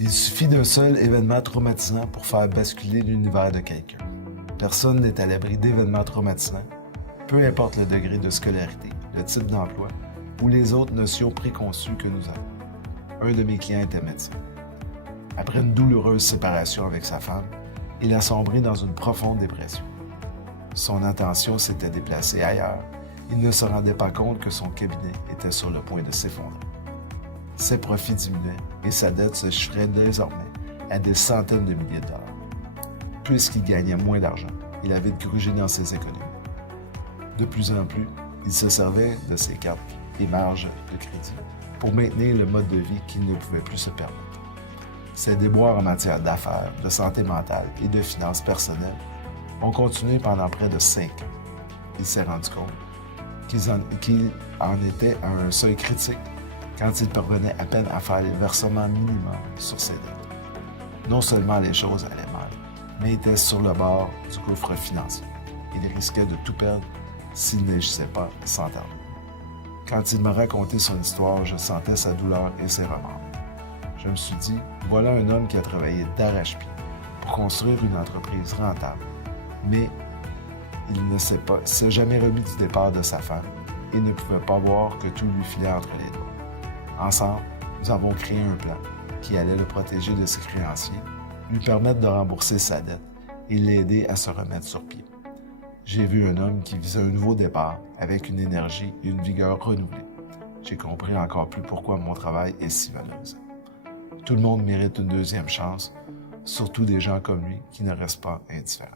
Il suffit d'un seul événement traumatisant pour faire basculer l'univers de quelqu'un. Personne n'est à l'abri d'événements traumatisants, peu importe le degré de scolarité, le type d'emploi ou les autres notions préconçues que nous avons. Un de mes clients était médecin. Après une douloureuse séparation avec sa femme, il a sombré dans une profonde dépression. Son attention s'était déplacée ailleurs. Il ne se rendait pas compte que son cabinet était sur le point de s'effondrer. Ses profits diminuaient et sa dette se chiffrait désormais à des centaines de milliers de dollars. Puisqu'il gagnait moins d'argent, il avait grugé dans ses économies. De plus en plus, il se servait de ses cartes et marges de crédit pour maintenir le mode de vie qu'il ne pouvait plus se permettre. Ses déboires en matière d'affaires, de santé mentale et de finances personnelles ont continué pendant près de 5 ans. Il s'est rendu compte qu'il en était à un seuil critique quand il parvenait à peine à faire les versements minimums sur ses dettes. Non seulement les choses allaient mal, mais était sur le bord du gouffre financier. Il risquait de tout perdre s'il n'agissait pas sans tarder. Quand il m'a raconté son histoire, je sentais sa douleur et ses remords. Je me suis dit, voilà un homme qui a travaillé d'arrache-pied pour construire une entreprise rentable, mais il ne s'est jamais remis du départ de sa femme et ne pouvait pas voir que tout lui filait entre les doigts. Ensemble, nous avons créé un plan qui allait le protéger de ses créanciers, lui permettre de rembourser sa dette et l'aider à se remettre sur pied. J'ai vu un homme qui visait un nouveau départ avec une énergie et une vigueur renouvelées. J'ai compris encore plus pourquoi mon travail est si valorisant. Tout le monde mérite une deuxième chance, surtout des gens comme lui qui ne restent pas indifférents.